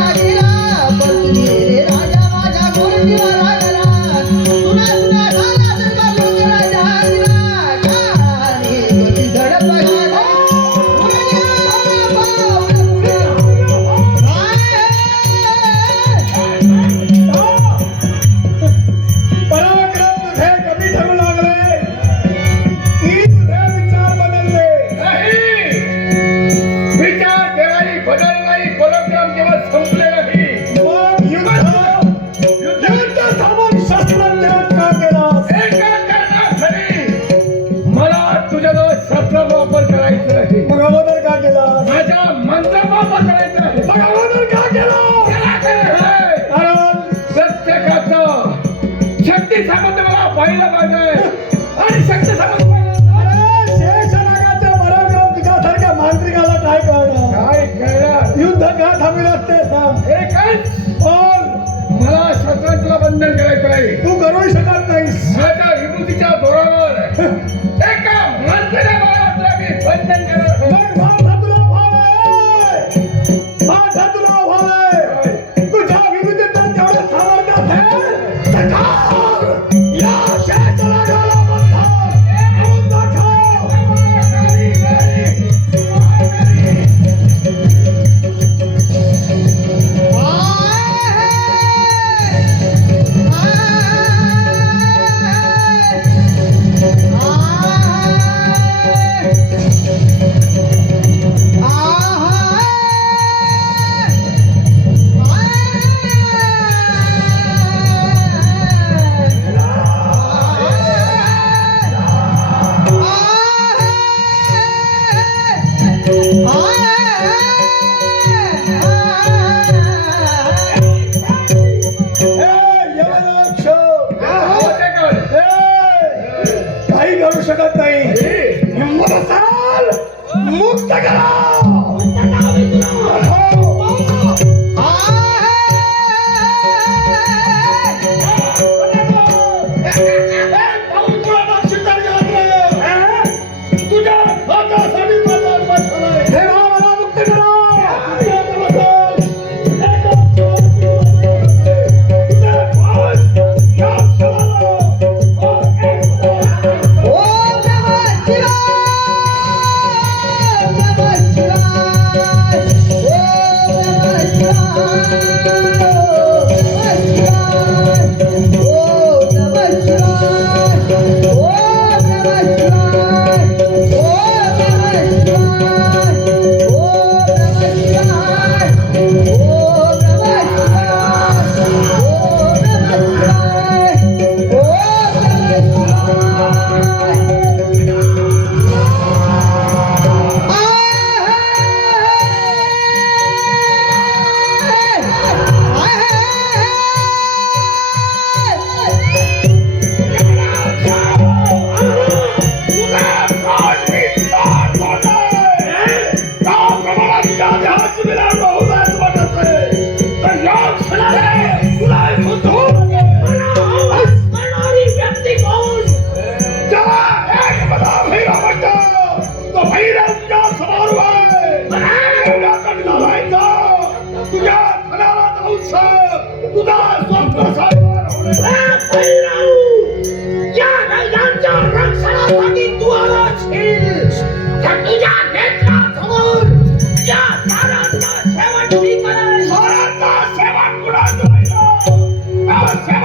Daddy. मला स्वतंत्र बंधन करायचं आहे. तू करू शकत नाही माझ्या विभूतीच्या जोरावर. एका माणसाच्या बळावर मी बंधन करत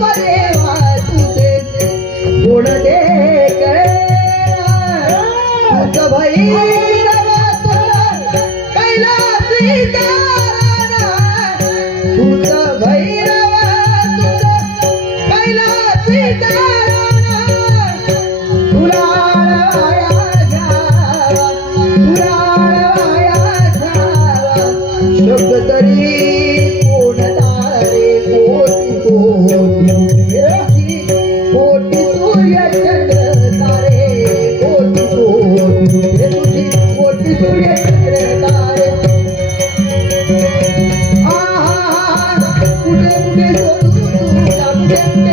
પડે વાત ગોળ Thank.